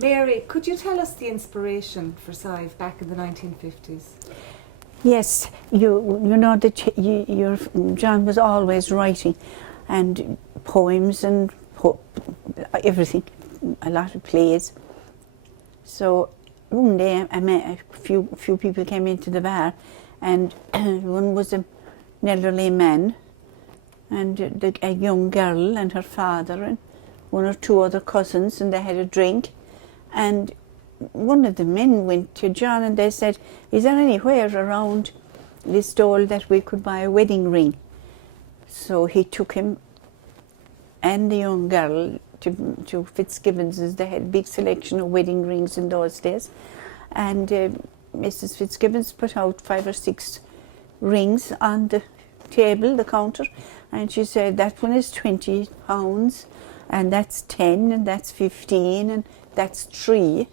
Mary, could you tell us the inspiration for Sive back in the 1950s? Yes, you know that John was always writing, and poems and everything, a lot of plays. So one day I met a few people came into the bar, and one was an elderly man, and a young girl and her father, and one or two other cousins, and they had a drink, and one of the men went to John and they said, "Is there anywhere around Listowel that we could buy a wedding ring?" So he took him and the young girl to Fitzgibbons's. They had a big selection of wedding rings in those days, and Mrs. Fitzgibbons put out 5 or 6 rings on the table, the counter, and she said, "That one is £20, and that's 10, and that's 15, and that's 3.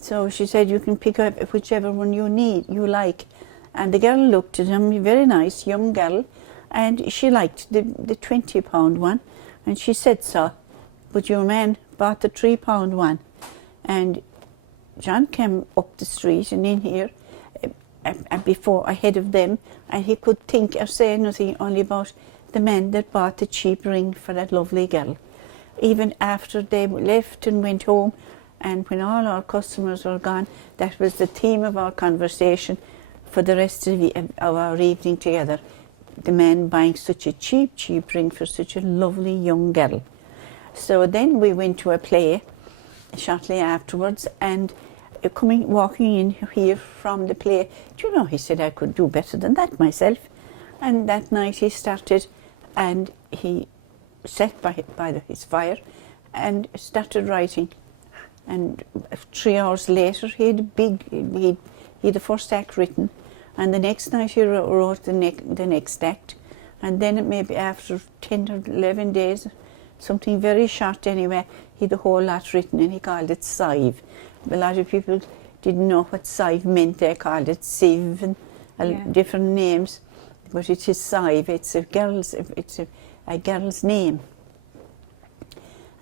So she said, "You can pick up whichever one you like." And the girl looked at him, very nice young girl, and she liked the £20 one, and she said so. But your man bought the £3 one, and John came up the street and in here ahead of them, and he could think or say nothing only about the man that bought the cheap ring for that lovely girl. Even after they left and went home, and when all our customers were gone, that was the theme of our conversation for the rest of our evening together. The man buying such a cheap ring for such a lovely young girl. So then we went to a play shortly afterwards, and walking in here from the play, "Do you know," he said, "I could do better than that myself." And that night he started, and he sat by his fire and started writing. And 3 hours later he had the first act written, and the next night he wrote the next act, and then maybe after 10 or 11 days, something very short anyway, he had the whole lot written, and he called it Sive. A lot of people didn't know what Sive meant. They called it Sive and different names, but it is Sive. It's a girl's name.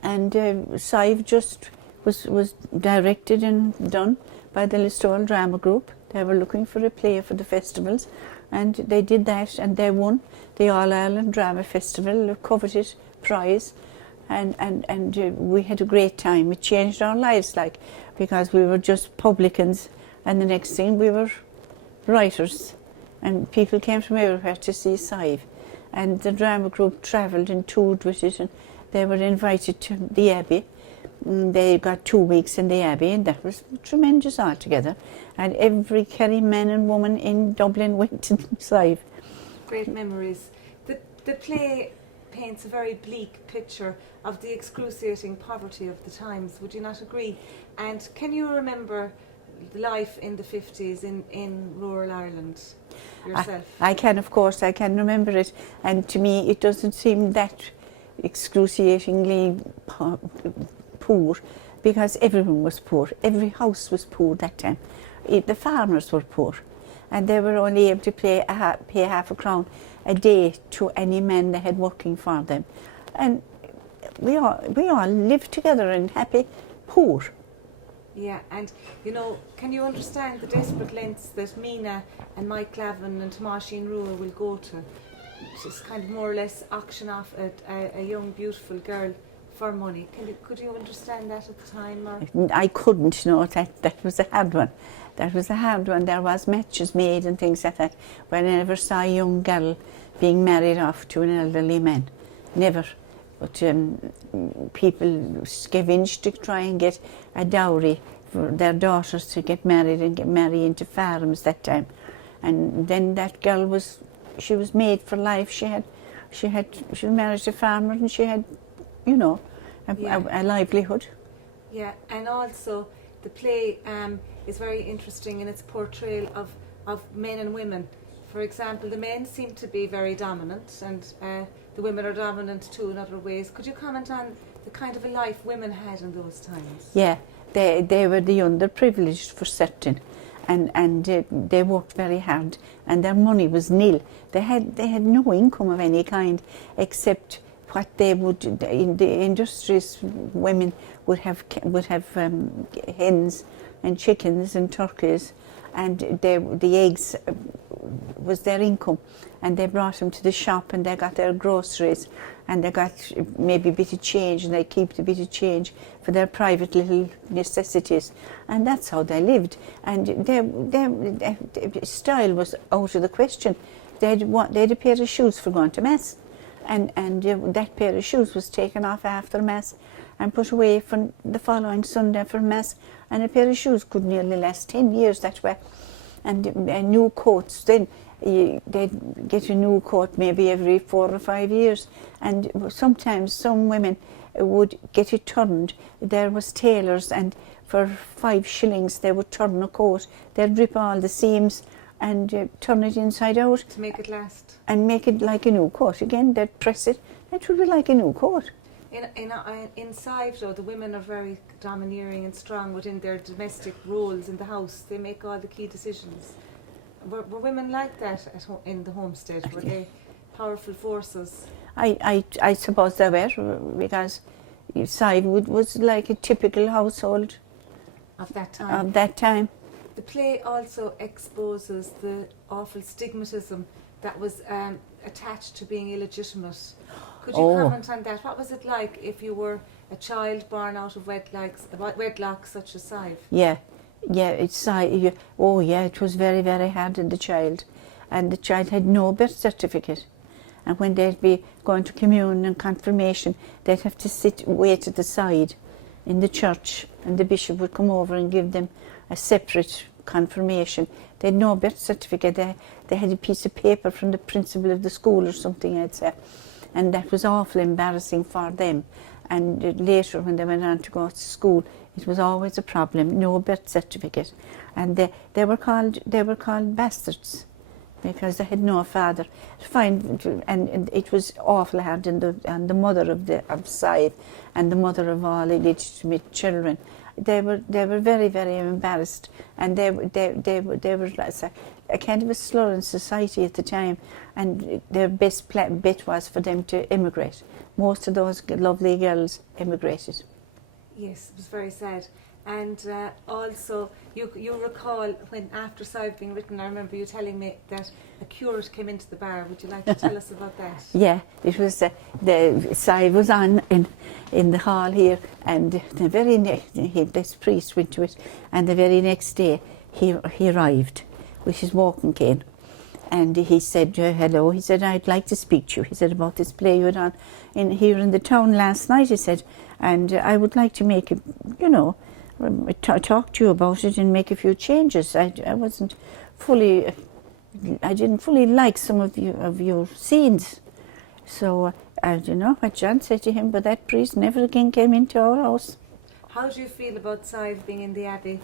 And Sive just was directed and done by the Listowel Drama Group. They were looking for a play for the festivals, and they did that, and they won the All Ireland Drama Festival, a coveted prize, and we had a great time. It changed our lives, because we were just publicans, and the next thing we were writers, and people came from everywhere to see Sive. And the drama group travelled and toured with it, and they were invited to the Abbey. They got 2 weeks in the Abbey, and that was tremendous altogether. And every Kerry man and woman in Dublin went to Sive. Great memories. The play paints a very bleak picture of the excruciating poverty of the times, would you not agree? And can you remember life in the 50s in rural Ireland yourself? I can, of course, I can remember it, and to me it doesn't seem that excruciatingly poor, because everyone was poor. Every house was poor that time. The farmers were poor, and they were only able to pay half a crown a day to any man they had working for them. And we all lived together in happy, poor. Yeah, and can you understand the desperate lengths that Mina and Mike Glavin and Tomášín Rua will go to? Just kind of more or less auction off a young, beautiful girl for money. Could you understand that at the time? Or? I couldn't, that was a hard one. That was a hard one. There was matches made and things like that, but I never saw a young girl being married off to an elderly man. Never. But people scavenged to try and get a dowry for their daughters to get married and get married into farms that time. And then that girl was made for life. She was married to a farmer, and she had, a livelihood. Yeah, and also the play is very interesting in its portrayal of men and women. For example, the men seem to be very dominant, and the women are dominant too in other ways. Could you comment on the kind of a life women had in those times? Yeah, they were the underprivileged for certain, and they worked very hard, and their money was nil. They had no income of any kind except what they would, in the industries, women would have hens and chickens and turkeys, and the eggs was their income, and they brought them to the shop and they got their groceries, and they got maybe a bit of change, and they keep the bit of change for their private little necessities, and that's how they lived. And their style was out of the question. They had a pair of shoes for going to mass, and that pair of shoes was taken off after mass and put away for the following Sunday for mass, and a pair of shoes could nearly last 10 years that way. And new coats, then they'd get a new coat maybe every 4 or 5 years, and sometimes some women would get it turned. There was tailors, and for 5 shillings they would turn a coat. They'd rip all the seams and turn it inside out to make it last, and make it like a new coat again. They'd press it, it would be like a new coat. In Sive, though, the women are very domineering and strong within their domestic roles in the house. They make all the key decisions. Were women like that in the homestead? Were they powerful forces? I suppose they were, because Sive was like a typical household of that time. The play also exposes the awful stigmatism that was attached to being illegitimate. Could you comment on that? What was it like if you were a child born out of wedlock such as Sive? Yeah, it's Sive. Oh yeah, it was very, very hard on the child. And the child had no birth certificate. And when they'd be going to communion and confirmation, they'd have to wait at the side in the church, and the bishop would come over and give them a separate confirmation. They had no birth certificate. They had a piece of paper from the principal of the school or something, I'd say. And that was awfully embarrassing for them. And later, when they went on to go to school, it was always a problem. No birth certificate, and they were called bastards because they had no father. Fine, and it was awful hard on the mother of Sive and the mother of all illegitimate children. They were very, very embarrassed, and they were like a kind of a slur in society at the time, and their best bet was for them to emigrate. Most of those lovely girls emigrated. Yes, it was very sad. And also, you recall when after Sive being written, I remember you telling me that a curate came into the bar. Would you like to tell us about that? Yeah, it was the Sive was on in the hall here, and the very this priest went to it, and the very next day he arrived with his walking cane, and he said, hello, he said, I'd like to speak to you. He said, about this play you had on here in the town last night, he said, and I would like to make it, talk to you about it and make a few changes. I didn't fully like some of your scenes. So, I don't know what John said to him, but that priest never again came into our house. How do you feel about Sive being in the Abbey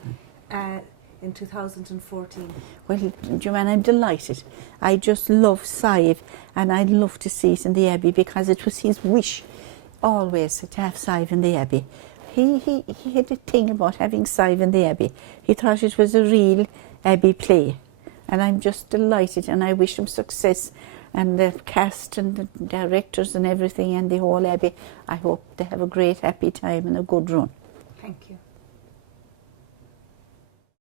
in 2014? Well, Joanne, I'm delighted. I just love Sive, and I'd love to see it in the Abbey, because it was his wish always to have Sive in the Abbey. He had a thing about having Sive in the Abbey. He thought it was a real Abbey play, and I'm just delighted, and I wish him success, and the cast and the directors and everything and the whole Abbey. I hope they have a great happy time and a good run. Thank you.